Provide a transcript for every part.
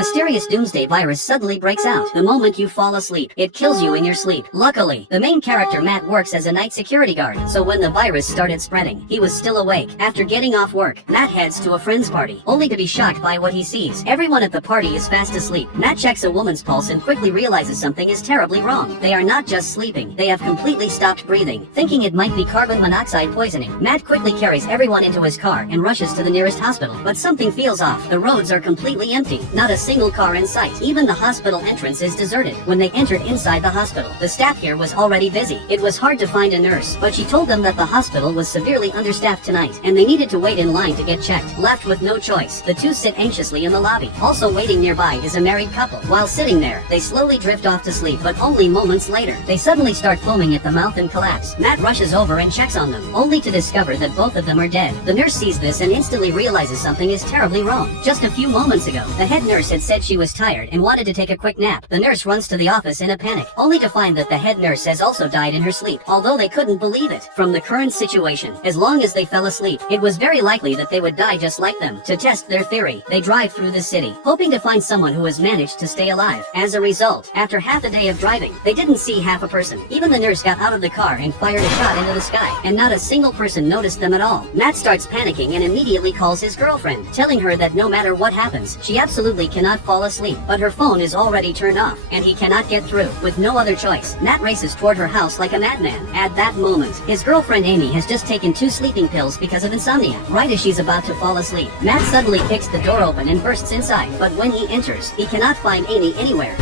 mysterious doomsday virus suddenly breaks out the moment you fall asleep. It kills you in your sleep. Luckily, the main character Matt works as a night security guard, so when the virus started spreading, he was still awake. After getting off work, Matt heads to a friend's party, only to be shocked by what he sees. Everyone at the party is fast asleep. Matt checks a woman's pulse and quickly realizes something is terribly wrong. They are not just sleeping, they have completely stopped breathing. Thinking it might be carbon monoxide poisoning, Matt quickly carries everyone into his car and rushes to the nearest hospital. But something feels off. The roads are completely empty. Not a single car in sight. Even the hospital entrance is deserted. When they entered inside the hospital, the staff here was already busy. It was hard to find a nurse, but she told them that the hospital was severely understaffed tonight, and they needed to wait in line to get checked. Left with no choice, the two sit anxiously in the lobby. Also waiting nearby is a married couple. While sitting there, they slowly drift off to sleep, but only moments later, they suddenly start foaming at the mouth and collapse. Matt rushes over and checks on them, only to discover that both of them are dead. The nurse sees this and instantly realizes something is terribly wrong. Just a few moments ago, the head nurse had said she was tired and wanted to take a quick nap. The nurse runs to the office in a panic, only to find that the head nurse has also died in her sleep, although they couldn't believe it. From the current situation, as long as they fell asleep, it was very likely that they would die just like them. To test their theory, they drive through the city, hoping to find someone who has managed to stay alive. As a result, after half a day of driving, they didn't see half a person. Even the nurse got out of the car and fired a shot into the sky, and not a single person noticed them at all. Matt starts panicking and immediately calls his girlfriend, telling her that no matter what happens, she absolutely cannot fall asleep, but her phone is already turned off, and he cannot get through. With no other choice, Matt races toward her house like a madman. At that moment, his girlfriend Amy has just taken 2 sleeping pills because of insomnia. Right as she's about to fall asleep, Matt suddenly kicks the door open and bursts inside, but when he enters, he cannot find Amy anywhere.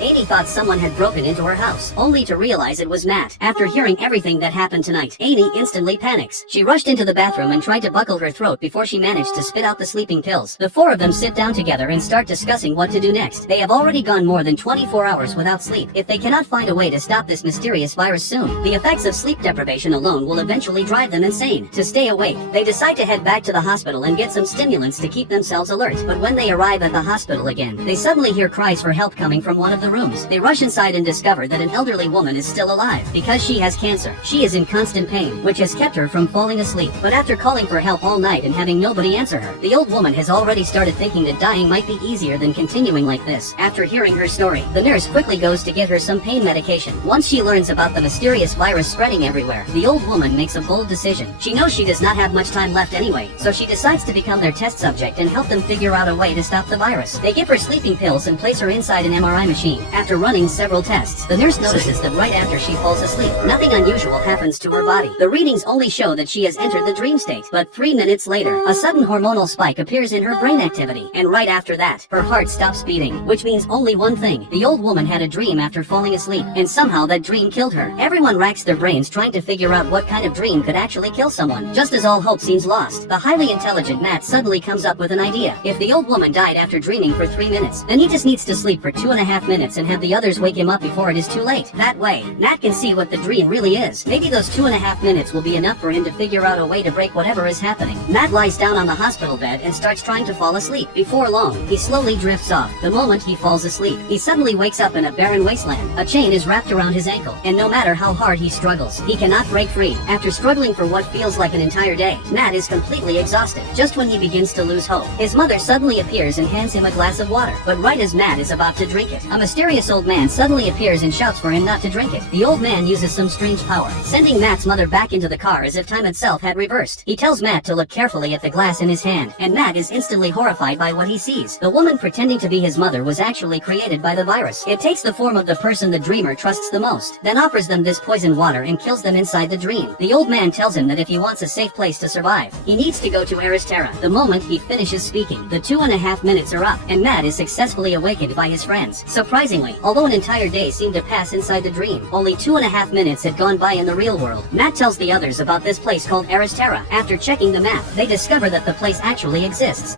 Amy thought someone had broken into her house, only to realize it was Matt. After hearing everything that happened tonight, Amy instantly panics. She rushed into the bathroom and tried to buckle her throat before she managed to spit out the sleeping pills. The 4 of them sit down together and start discussing what to do next. They have already gone more than 24 hours without sleep. If they cannot find a way to stop this mysterious virus soon, the effects of sleep deprivation alone will eventually drive them insane. To stay awake, they decide to head back to the hospital and get some stimulants to keep themselves alert. But when they arrive at the hospital again, they suddenly hear cries for help coming from one of the rooms. They rush inside and discover that an elderly woman is still alive. Because she has cancer, she is in constant pain, which has kept her from falling asleep. But after calling for help all night and having nobody answer her, the old woman has already started thinking that dying might be easier than continuing like this. After hearing her story, the nurse quickly goes to get her some pain medication. Once she learns about the mysterious virus spreading everywhere, the old woman makes a bold decision. She knows she does not have much time left anyway, so she decides to become their test subject and help them figure out a way to stop the virus. They give her sleeping pills and place her inside an MRI machine. After running several tests, the nurse notices that right after she falls asleep, nothing unusual happens to her body. The readings only show that she has entered the dream state. But 3 minutes later, a sudden hormonal spike appears in her brain activity, and right after that, her heart stops beating, which means only one thing. The old woman had a dream after falling asleep, and somehow that dream killed her. Everyone racks their brains trying to figure out what kind of dream could actually kill someone. Just as all hope seems lost, the highly intelligent Matt suddenly comes up with an idea. If the old woman died after dreaming for 3 minutes, then he just needs to sleep for 2.5 minutes and have the others wake him up before it is too late. That way, Matt can see what the dream really is. Maybe those 2.5 minutes will be enough for him to figure out a way to break whatever is happening. Matt lies down on the hospital bed and starts trying to fall asleep. Before long, he slowly drifts off. The moment he falls asleep, he suddenly wakes up in a barren wasteland. A chain is wrapped around his ankle, and no matter how hard he struggles, he cannot break free. After struggling for what feels like an entire day, Matt is completely exhausted. Just when he begins to lose hope, his mother suddenly appears and hands him a glass of water. But right as Matt is about to drink it, a mysterious old man suddenly appears and shouts for him not to drink it. The old man uses some strange power, sending Matt's mother back into the car as if time itself had reversed. He tells Matt to look carefully at the glass in his hand, and Matt is instantly horrified by what he sees. The woman pretending to be his mother was actually created by the virus. It takes the form of the person the dreamer trusts the most, then offers them this poisoned water and kills them inside the dream. The old man tells him that if he wants a safe place to survive, he needs to go to Terra. The moment he finishes speaking, the 2.5 minutes are up, and Matt is successfully awakened by his friends. Surprisingly, although an entire day seemed to pass inside the dream, only 2.5 minutes had gone by in the real world. Matt tells the others about this place called Terra. After checking the map, they discover that the place actually exists.